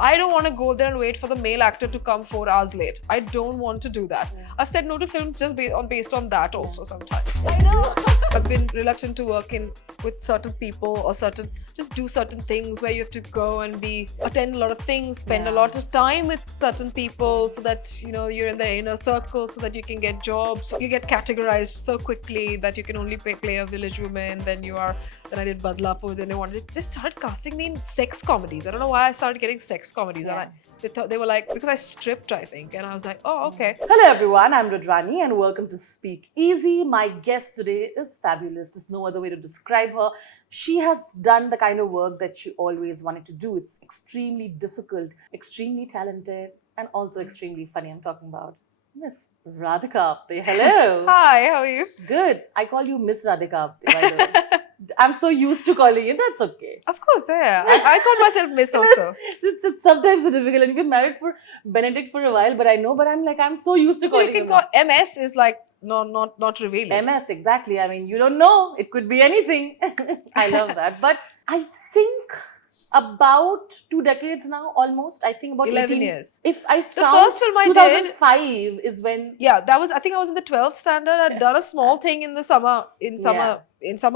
I don't want to go there and wait for the male actor to come 4 hours late. I don't want to do that. I've said no to films just based on that also sometimes. I know. I've been reluctant to work with certain people or just do certain things where you have to go and attend a lot of things, spend a lot of time with certain people so that, you're in the inner circle so that you can get jobs. You get categorized so quickly that you can only play a village woman. Then I did Badlapur. Then they just started casting me in sex comedies. I don't know why I started getting sex comedies. And they were like, because I stripped, I think. And I was like, oh, okay. Hello everyone, I'm Rudrani and welcome to Speak Easy. My guest today is fabulous. There's no other way to describe her. She has done the kind of work that she always wanted to do. It's extremely difficult, extremely talented, and also extremely funny. I'm talking about Miss Radhika Apte. Hello. Hi, how are you? Good. I call you Miss Radhika Apte, by the way. I'm so used to calling you. That's okay. Of course, yeah. I call myself Miss also. It's sometimes difficult. And we've been married for Benedict for a while, but I'm so used to calling you. You can call MS is like not revealing. MS, exactly. I mean, you don't know. It could be anything. I love that. But I think about 2 decades now, almost. I think about 11 18 years. If I The first film I 2005 is when. Yeah, I think I was in the 12th standard. I'd done a small thing in summer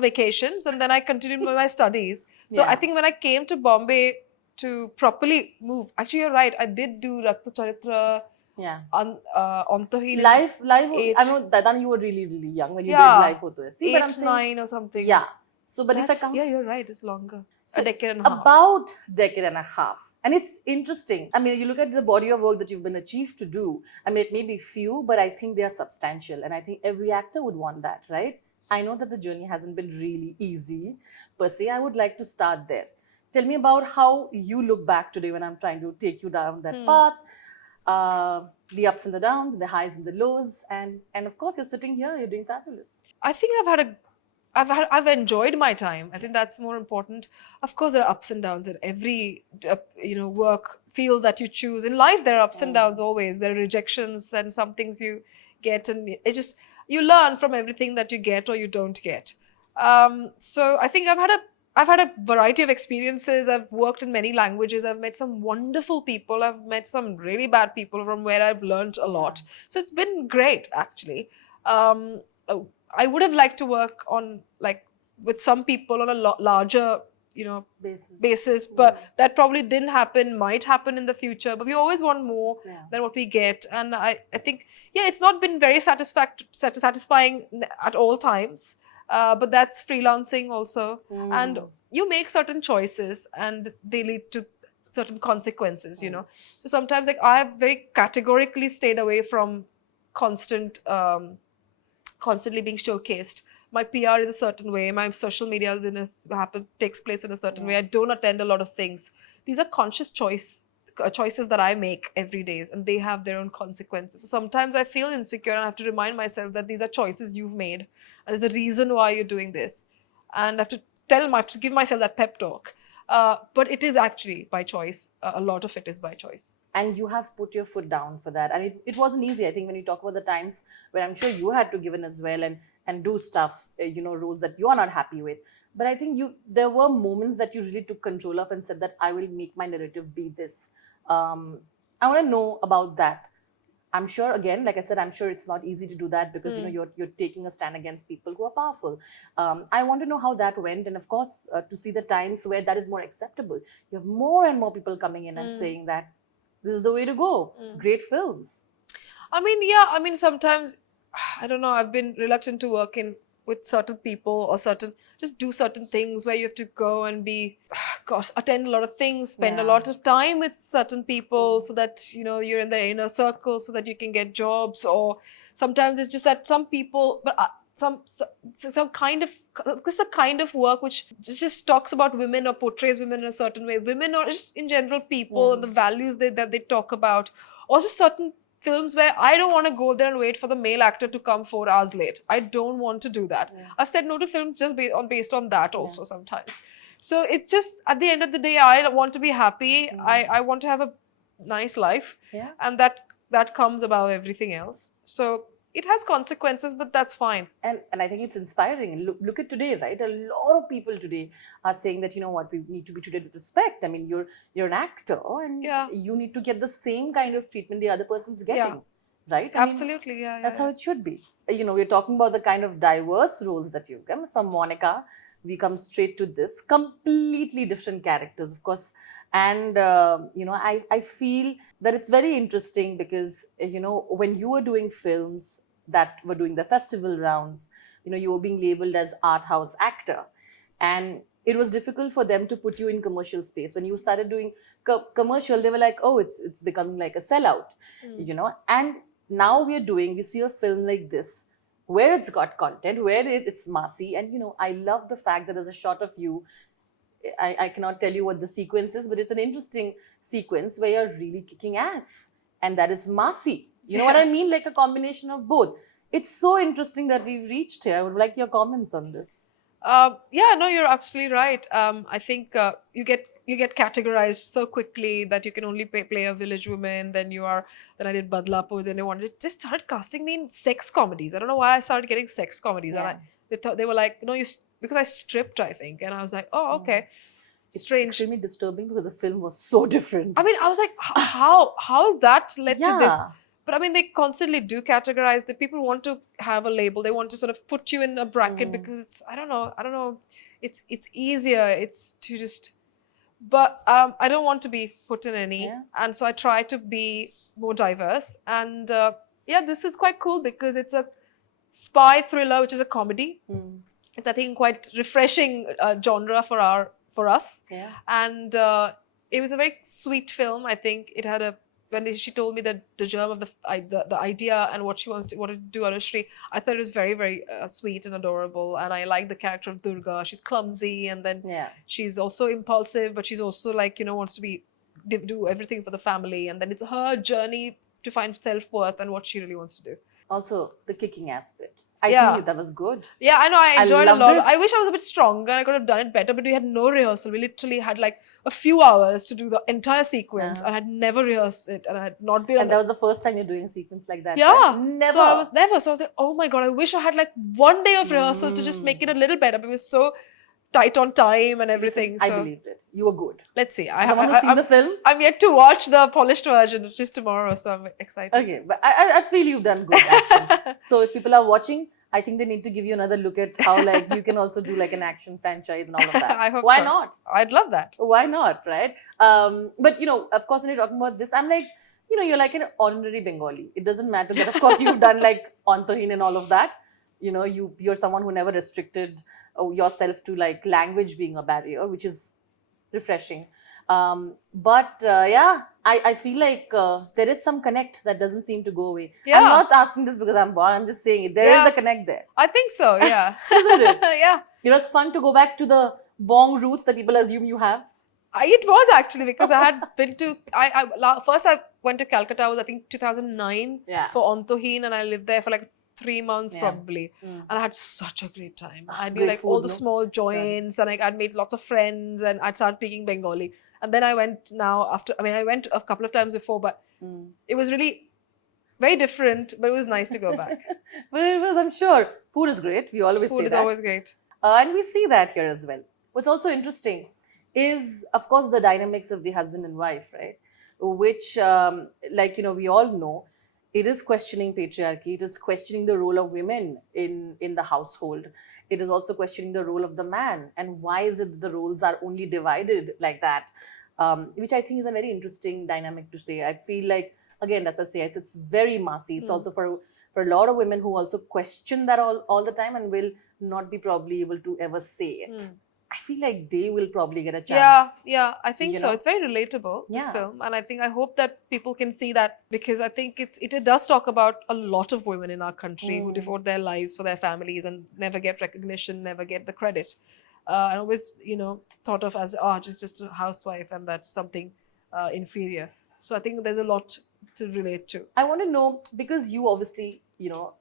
vacations, and then I continued with my studies. So I think when I came to Bombay to properly move, actually you're right, I did do Rakta Charitra. Yeah. Antaheen. Live. I know that you were really, really young when you did Live Hoto Hai. See, 8, but I'm saying 9 or something. Yeah. So, but if I count. Yeah, you're right. It's longer. So a decade and a half. About decade and a half. And it's interesting. I mean, you look at the body of work that you've been achieved to do. I mean, it may be few, but I think they are substantial. And I think every actor would want that, right? I know that the journey hasn't been really easy per se. I would like to start there. Tell me about how you look back today when I'm trying to take you down that path. The ups and the downs, the highs and the lows. And of course, you're sitting here, you're doing fabulous. I think I've enjoyed my time. I think that's more important. Of course, there are ups and downs in every work field that you choose. In life, there are ups and downs always. There are rejections and some things you get, and you learn from everything that you get or you don't get. So I think I've had a variety of experiences. I've worked in many languages. I've met some wonderful people. I've met some really bad people from where I've learned a lot. So it's been great, actually. I would have liked to work with some people on a larger, basis, but that probably didn't happen, might happen in the future. But we always want more than what we get. And I think, it's not been very satisfying at all times. But that's freelancing also. And you make certain choices and they lead to certain consequences, So sometimes I have very categorically stayed away from constantly being showcased. My PR is a certain way. My social media takes place in a certain way. I don't attend a lot of things. These are conscious choices that I make every day, and they have their own consequences. So sometimes I feel insecure and I have to remind myself that these are choices you've made. And there's a reason why you're doing this. And I have to give myself that pep talk. But it is actually by choice. A lot of it is by choice. And you have put your foot down for that. And it wasn't easy. I think when you talk about the times where I'm sure you had to give in as well and do stuff, roles that you are not happy with. But I think there were moments that you really took control of and said that I will make my narrative be this. I want to know about that. I'm sure, again, like I said, I'm sure it's not easy to do that because, you're taking a stand against people who are powerful. I want to know how that went. And of course, to see the times where that is more acceptable. You have more and more people coming in and saying that this is the way to go. Great films. I mean, sometimes, I don't know, I've been reluctant to work with certain people or just do certain things where you have to go and attend a lot of things, spend a lot of time with certain people so that, you're in the inner circle so that you can get jobs. Or sometimes it's just that some people, but some kind of work which just talks about women or portrays women in a certain way. Women or just in general people and the values that they talk about. Or just certain films where I don't want to go there and wait for the male actor to come 4 hours late. I don't want to do that. I've said no to films just based on that also sometimes. So it's just, at the end of the day, I want to be happy. I want to have a nice life. And that comes above everything else. So it has consequences, but that's fine. And I think it's inspiring. And look at today, right? A lot of people today are saying that, you know what, we need to be treated with respect. I mean, you're an actor, and Yeah. you need to get the same kind of treatment the other person's getting, Yeah. right? I mean, Absolutely, yeah. that's how it should be. You know, we're talking about the kind of diverse roles that you come from. Monica, we come straight to this, completely different characters, of course. And you know, I feel that it's very interesting because you know, when you were doing films that were doing the festival rounds, you know, you were being labeled as art house actor, and it was difficult for them to put you in commercial space. When you started doing commercial, they were like, oh, it's becoming like a sellout, you know. And now you see a film like this where it's got content, where it's massy. And you know, I love the fact that there's a shot of you. I cannot tell you what the sequence is, but it's an interesting sequence where you're really kicking ass, and that is massy. You know what I mean? Like a combination of both. It's so interesting that we've reached here. I would like your comments on this. Yeah, no, you're absolutely right. I think you get categorized so quickly that you can only play a village woman. Then I did Badlapur. Then they just started casting me in sex comedies. I don't know why I started getting sex comedies. Yeah. And they were like, no, because I stripped, I think, and I was like, oh, okay. It's Strange. extremely disturbing because the film was so different. I mean, I was like, how is that led to this? Yeah. But I mean, they constantly do categorize. The people want to have a label. They want to sort of put you in a bracket because it's, I don't know. It's easier. It's to just, but I don't want to be put in any. Yeah. And so I try to be more diverse. And yeah, this is quite cool because it's a spy thriller, which is a comedy. It's, I think, quite refreshing genre for us. Yeah. And it was a very sweet film. I think it had when she told me that the germ of the idea and what she wanted to do, Anushri, I thought it was very, very sweet and adorable. And I like the character of Durga. She's clumsy, and then she's also impulsive, but she's also like, you know, wants to do everything for the family. And then it's her journey to find self-worth and what she really wants to do. Also, the kicking aspect. I think that was good. Yeah, I know. I enjoyed a loved lot. it. I wish I was a bit stronger. I could have done it better, but we had no rehearsal. We literally had like a few hours to do the entire sequence. I had never rehearsed it, and I had not been. And that was the first time you're doing a sequence like that. Yeah, right? Never. So I was like, oh my god, I wish I had like one day of rehearsal to just make it a little better. But it was so tight on time and everything. Listen, so I believed it. You were good. Let's see. Someone seen the film? I'm yet to watch the polished version, which is tomorrow. So I'm excited. Okay, but I feel you've done good action. So if people are watching, I think they need to give you another look at how like you can also do like an action franchise and all of that. I hope Why so. not? I'd love that. Why not, right? But you know, of course, when you're talking about this, I'm like, you know, you're like an ordinary Bengali. It doesn't matter that, of course, you've done like Antahin and all of that. You know, you're someone who never restricted yourself to like language being a barrier, which is refreshing. But yeah, I feel like there is some connect that doesn't seem to go away. Yeah. I'm not asking this because I'm born. I'm just saying it. There is the connect there. I think so. Yeah. Isn't it? Yeah. You know, it's fun to go back to the bong roots that people assume you have. It was actually because I had been to. First I went to Calcutta. Was I think 2009 for Antohin, and I lived there for like 3 months probably, and I had such a great time. I knew like all the small joints, and like I'd made lots of friends, and I'd started speaking Bengali. And then I went I went a couple of times before, but it was really very different, but it was nice to go back. But it was, I'm sure, food is great. We always say that. Food is always great. And we see that here as well. What's also interesting is, of course, the dynamics of the husband and wife, right? Which, like, you know, we all know, it is questioning patriarchy. It is questioning the role of women in the household. It is also questioning the role of the man. And why is it the roles are only divided like that? Which I think is a very interesting dynamic to say. I feel like, again, that's what I say, it's very massy. It's also for a lot of women who also question that all the time and will not be probably able to ever say it. I feel like they will probably get a chance. Yeah, I think so. know? It's very relatable, this film. And I hope that people can see that, because I think it does talk about a lot of women in our country who devote their lives for their families and never get recognition, never get the credit. I always, you know, thought of as, she's just a housewife and that's something inferior. So I think there's a lot to relate to. I want to know, because you obviously, you know,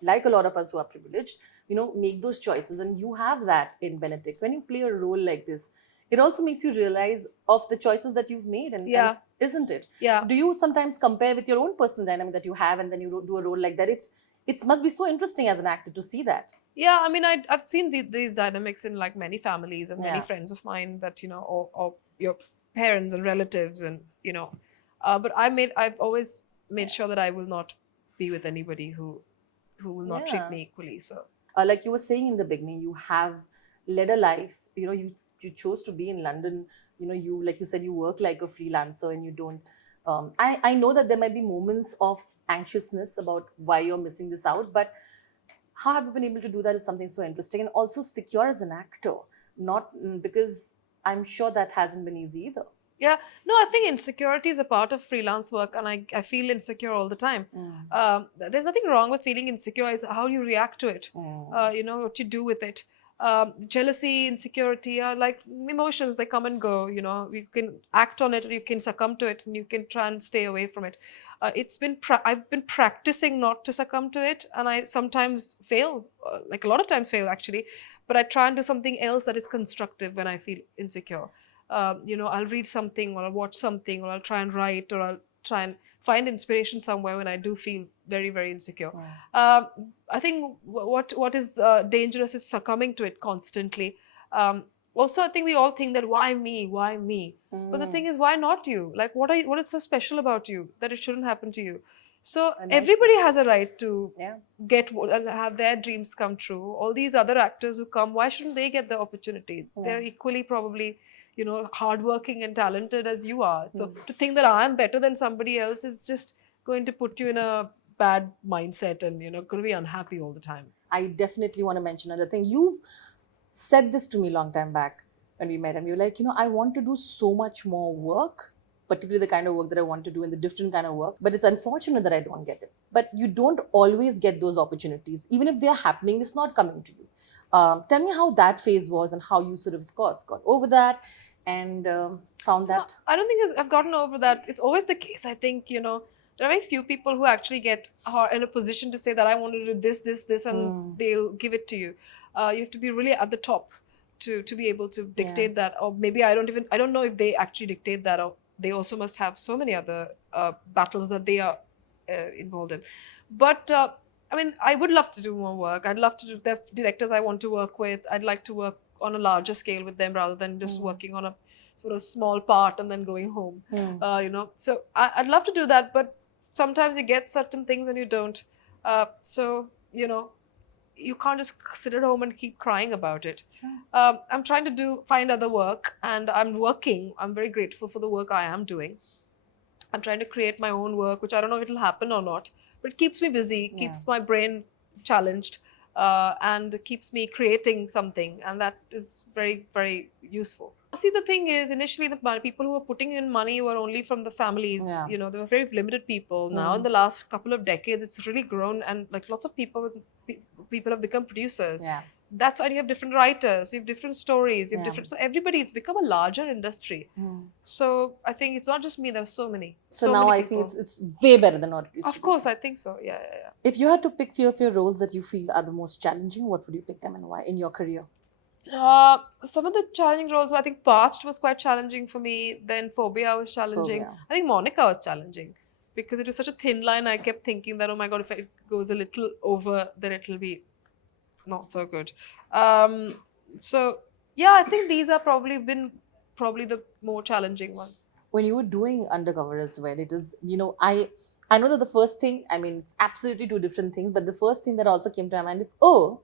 like a lot of us who are privileged, you know, make those choices, and you have that in Benedict. When you play a role like this, it also makes you realize of the choices that you've made, and isn't it? Yeah. Do you sometimes compare with your own personal dynamic that you have, and then you do a role like that? it must be so interesting as an actor to see that. Yeah, I mean, I've seen these dynamics in like many families and many Yeah. friends of mine that, you know, or your parents and relatives, and, you know, but I've always made sure that I will not be with anybody who will not treat Yeah. me equally. So, Like you were saying in the beginning, you have led a life. You chose to be in London. You, like you said, you work like a freelancer, and you don't. I know that there might be moments of anxiousness about why you're missing this out, but how have you been able to do that is something so interesting, and also secure as an actor. Not because I'm sure that hasn't been easy either. yeah, no, I think insecurity is a part of freelance work, and I feel insecure all the time. There's nothing wrong with feeling insecure. It's how you react to it. You know, what you do with it. Jealousy, insecurity are like emotions. They come and go. You know, you can act on it, or you can succumb to it, and you can try and stay away from it. I've been practicing not to succumb to it, and I sometimes fail, like a lot of times fail actually. But I try and do something else that is constructive when I feel insecure. You know, I'll read something, or I'll watch something, or I'll try and write, or I'll try and find inspiration somewhere when I do feel very, very insecure. I think what is dangerous is succumbing to it constantly. Also, I think we all think that why me, why me? But the thing is, why not you? Like, what is so special about you that it shouldn't happen to you? So everybody has a right to get and have their dreams come true. All these other actors who come, why shouldn't they get the opportunity? They're equally probably, you know, hardworking and talented as you are. So to think that I am better than somebody else is just going to put you in a bad mindset, and, you know, going to be unhappy all the time. I definitely want to mention another thing. You've said this to me a long time back when we met, and you're like, I want to do so much more work, particularly the kind of work that I want to do and the different kind of work. But it's unfortunate that I don't get it. But you don't always get those opportunities. Even if they're happening, it's not coming to you. Tell me how that phase was and how you sort of course, got over that and found that. No, I don't think I've gotten over that. It's always the case. I think, you know, there are very few people who actually are in a position to say that I want to do this, and they'll give it to you. You have to be really at the top to be able to dictate that. Or maybe I don't know if they actually dictate that, or they also must have so many other battles that they are involved in. But I mean, I would love to do more work. I'd love to do the directors I want to work with. I'd like to work on a larger scale with them rather than just working on a sort of small part and then going home. You know, so I'd love to do that, but sometimes you get certain things and you don't. So, you know, you can't just sit at home and keep crying about it. I'm trying to find other work, and I'm working. I'm very grateful for the work I am doing. I'm trying to create my own work, which I don't know if it'll happen or not, but it keeps me busy, keeps my brain challenged, and keeps me creating something, and that is very, very useful. See, the thing is, initially the people who were putting in money were only from the families. You know, they were very limited people. Now, in the last couple of decades, it's really grown, and like lots of people have become producers. That's why you have different writers, you have different stories, you have different. So everybody, it's become a larger industry. So I think it's not just me. There are so many. So now I think it's way better than what it used to be. Of course, I think so. Yeah. If you had to pick few of your roles that you feel are the most challenging, what would you pick them and why in your career? Some of the challenging roles, I think Parched was quite challenging for me. Then Phobia was challenging. I think Monica was challenging because it was such a thin line. I kept thinking that, oh my God, if it goes a little over, then it'll be not so good. So yeah, I think these are probably the more challenging ones. When you were doing Undercover as well, it is, I know that the first thing, I mean, it's absolutely two different things, but the first thing that also came to my mind is, oh,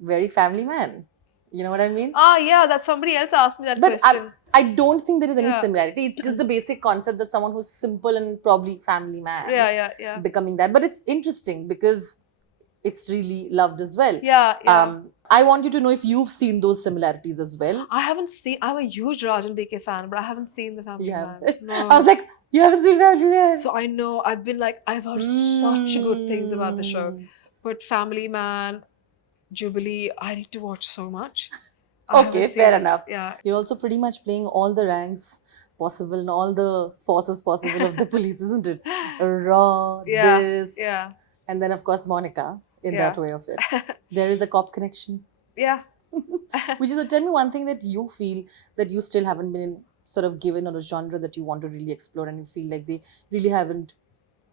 very family man. You know what I mean? Yeah, that somebody else asked me that question. I don't think there is any similarity. It's just the basic concept that someone who's simple and probably family man becoming that. But it's interesting because it's really loved as well. I want you to know if you've seen those similarities as well. I haven't seen. I'm a huge Rajan BK fan, but I haven't seen the Family Man. No. I was like, you haven't seen Family Man? So I know. I've been like, I've heard such good things about the show, but Family Man, Jubilee, I need to watch so much. Okay, fair enough. Yeah. You're also pretty much playing all the ranks possible and all the forces possible of the police, isn't it? Raw, this. Yeah. And then, of course, Monica in that way of it. There is the cop connection. Yeah. Which is, tell me one thing that you feel that you still haven't been sort of given, or a genre that you want to really explore and you feel like they really haven't,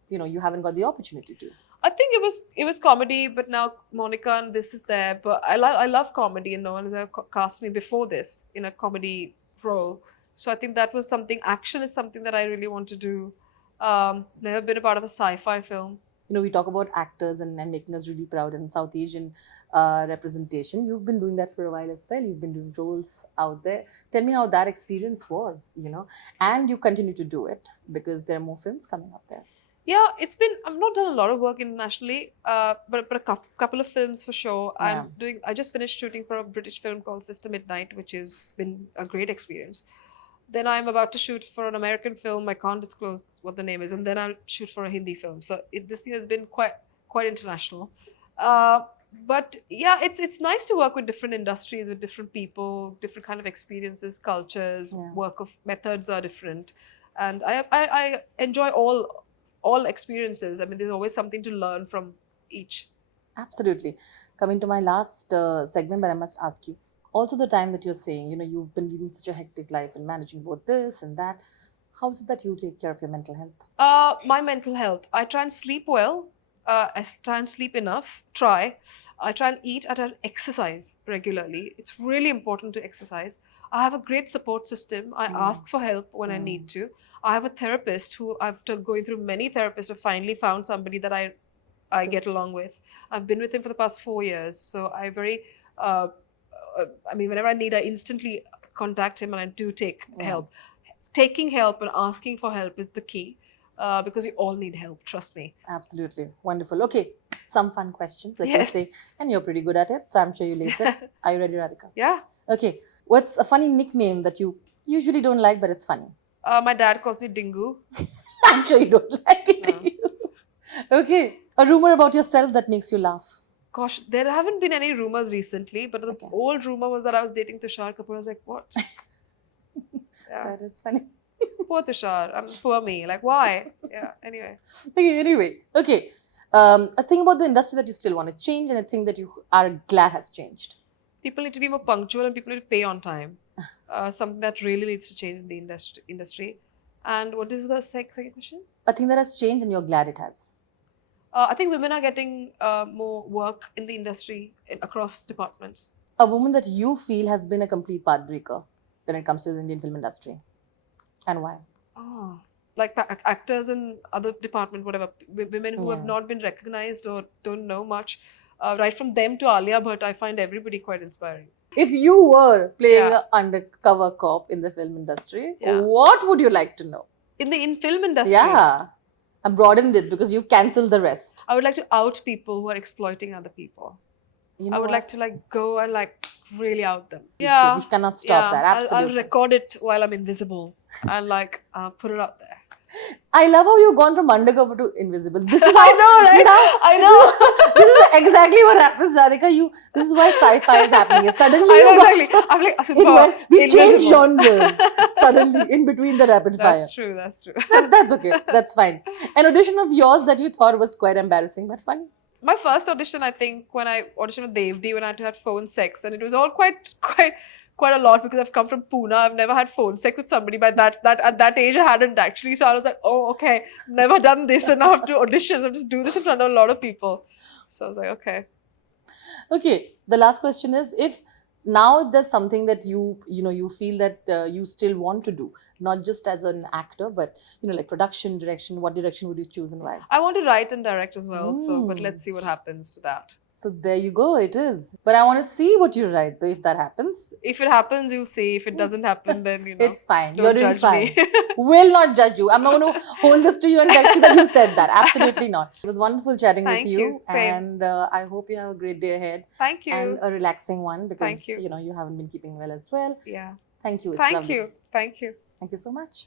you haven't got the opportunity to. I think it was comedy, but now Monica and this is there. But I love comedy, and no one has ever cast me before this in a comedy role. So I think that was something. Action is something that I really want to do. Never been a part of a sci-fi film. You know, we talk about actors and making us really proud in South Asian representation. You've been doing that for a while as well. You've been doing roles out there. Tell me how that experience was, you know, and you continue to do it because there are more films coming up there. Yeah, it's been. I've not done a lot of work internationally, but a couple of films for sure. Yeah. I just finished shooting for a British film called Sister Midnight, which has been a great experience. Then I'm about to shoot for an American film. I can't disclose what the name is, and then I'll shoot for a Hindi film. So this year has been quite international. But yeah, it's nice to work with different industries, with different people, different kind of experiences, cultures, Yeah. work of methods are different, and I enjoy all experiences. I mean, there's always something to learn from each. Absolutely. Coming to my last segment, but I must ask you. Also, the time that you're saying, you know, you've been leading such a hectic life and managing both this and that. How is it that you take care of your mental health? My mental health. I try and sleep well. Try and sleep enough. I try and eat and exercise regularly. It's really important to exercise. I have a great support system. I ask for help when I need to. I have a therapist who, after going through many therapists, have finally found somebody that I get along with. I've been with him for the past 4 years, so I mean, whenever I need, I instantly contact him and I do take help. Taking help and asking for help is the key, because we all need help, trust me. Absolutely. Wonderful. Okay. Some fun questions, let me Yes. say. And you're pretty good at it, so I'm sure you'll ace it. Are you ready, Radhika? Yeah. Okay. What's a funny nickname that you usually don't like, but it's funny? My dad calls me Dingu. I'm sure you don't like it. No. Do you? Okay. A rumor about yourself that makes you laugh. Gosh, there haven't been any rumors recently, but the old rumor was that I was dating Tushar Kapoor. I was like, what? Yeah. That is funny. Poor Tushar. Poor me. Like, why? Yeah, anyway. Okay. A thing about the industry that you still want to change and a thing that you are glad has changed. People need to be more punctual and people need to pay on time. Something that really needs to change in the industry. And what was the second question? A thing that has changed and you're glad it has. I think women are getting more work in the industry across departments. A woman that you feel has been a complete path breaker when it comes to the Indian film industry. And why? Oh, like actors in other department, whatever. Women who have not been recognized or don't know much. Right from them to Alia Bhatt, I find everybody quite inspiring. If you were playing an undercover cop in the film industry, what would you like to know? In film industry? Yeah. I broadened it because you've cancelled the rest. I would like to out people who are exploiting other people. You know I would what? like to go and really out them. We cannot stop that. Absolutely. I'll record it while I'm invisible and put it out there. I love how you've gone from undercover to invisible. This is how, I know, right? I know. This is exactly what happens, Radhika. This is why sci-fi is happening. Suddenly, I know exactly. I'm like, superpower, we've changed invisible. genres suddenly in between the rapid fire. That's true. That's true. That's okay. That's fine. An audition of yours that you thought was quite embarrassing but funny. My first audition, I think, when I auditioned with Devdi, when I had to have phone sex, and it was all quite a lot because I've come from Pune. I've never had phone sex with somebody by that at that age. I hadn't actually, so I was like, oh, okay, never done this, and I have to audition. I'll just do this in front of a lot of people. So I was like, okay. Okay. The last question is, if there's something that you feel that you still want to do, not just as an actor, but like production, direction, what direction would you choose and why? I want to write and direct as well. So, but let's see what happens to that. So there you go, it is. But I want to see what you write though, if that happens. If it happens, you'll see. If it doesn't happen, then it's fine. Don't You're doing judge fine. me. Will not judge you. I'm not going to hold this to you and text you that you said that. Absolutely not. It was wonderful chatting with you. Same. And I hope you have a great day ahead. Thank you. And a relaxing one because Thank you. You haven't been keeping well as well. Yeah. Thank you. It's Thank lovely. you. Thank you. Thank you so much.